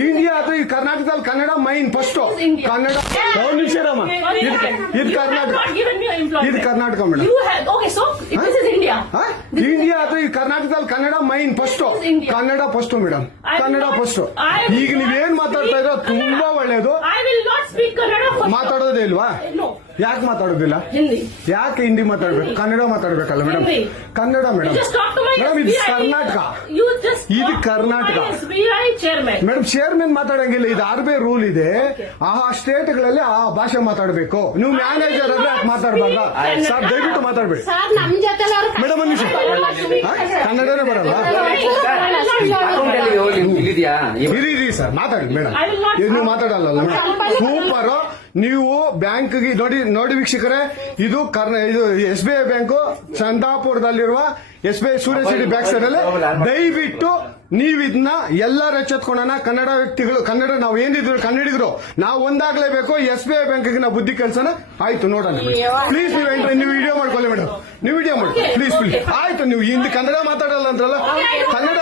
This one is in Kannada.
ಇಂಡಿಯಾ ಅಥವಾ ಈ ಕರ್ನಾಟಕದಲ್ಲಿ ಕನ್ನಡ ಮೈನ್ ಫಸ್ಟ್ ಕನ್ನಡ ಒಂದು ನಿಮಿಷ ರಾಮ ಇದು ಕರ್ನಾಟಕ ಇದು ಕರ್ನಾಟಕ ಮೇಡಮ್ ಇಂಡಿಯಾ ಅಥವಾ ಈ ಕರ್ನಾಟಕದಲ್ಲಿ Kannada main first Kannada first madam Kannada first ಈಗ ನೀವೇನ್ ಮಾತಾಡ್ತಾ ಇರೋ ತುಂಬಾ ಒಳ್ಳೇದು ಮಾತಾಡೋದೇ ಇಲ್ವಾ ಯಾಕೆ ಮಾತಾಡೋದಿಲ್ಲ ಯಾಕೆ ಹಿಂದಿ ಮಾತಾಡ್ಬೇಕು ಕನ್ನಡ ಮಾತಾಡ್ಬೇಕಲ್ಲ ಮೇಡಮ್ ಕನ್ನಡ ಮೇಡಮ್ ಮೇಡಮ್ ಇದು ಕರ್ನಾಟಕ ಇದು ಕರ್ನಾಟಕ ಮೇಡಮ್ ಚೇರ್ಮನ್ ಮಾತಾಡಂಗಿಲ್ಲ ಇದು ಆರ್ಬಿ ರೂಲ್ ಇದೆ ಆ ಸ್ಟೇಟ್ಗಳಲ್ಲಿ ಆ ಭಾಷೆ ಮಾತಾಡಬೇಕು ನೀವು ಮ್ಯಾನೇಜರ್ ಆದ್ರೆ ಯಾಕೆ ಮಾತಾಡ್ಬಾರ್ದ ಸರ್ ದಯವಿಟ್ಟು ಮಾತಾಡ್ಬೇಡಿ ಮೇಡಮ್ ಒಂದು ನಿಮಿಷ ಕನ್ನಡನೇ ಬರಲ್ಲ ಇರಿ ಸರ್ ಮಾತಾಡಿ ಮೇಡಮ್ ನೀವು ಮಾತಾಡಲ್ಲ ಮೇಡಮ್ ಸೂಪರ್ ನೀವು ಬ್ಯಾಂಕ್ಗೆ ನೋಡಿ ವೀಕ್ಷಕರೇ ಇದು SBI ಬ್ಯಾಂಕು ಚಂದಾಪುರದಲ್ಲಿರುವ SBI ಸೂರ್ಯ ಸಿಟಿ ಬ್ಯಾಕ್ ಸೈಡ್ ಅಲ್ಲಿ ದಯವಿಟ್ಟು ನೀವು ಇದನ್ನ ಎಲ್ಲರೂ ಎಚ್ಚೆತ್ಕೊಳ್ಳೋಣ ಕನ್ನಡ ವ್ಯಕ್ತಿಗಳು ಕನ್ನಡ ನಾವು ಏನಿದ್ರು ಕನ್ನಡಿಗರು ನಾವು ಒಂದಾಗ್ಲೇಬೇಕು SBI ಬ್ಯಾಂಕ್ಗೆ ನಾವು ಬುದ್ಧಿ ಕಲ್ಸೋಣ ಆಯ್ತು ನೋಡೋಣ ಪ್ಲೀಸ್ ನೀವು ವಿಡಿಯೋ ಮಾಡ್ಕೊಳ್ಳಿ ಮೇಡಮ್ ನೀವು ವಿಡಿಯೋ ಮಾಡಿ ಪ್ಲೀಸ್ ಆಯ್ತು ನೀವು ಹಿಂದಿ ಕನ್ನಡ ಮಾತಾಡಲ್ಲ ಅಂದ್ರಲ್ಲ ಕನ್ನಡ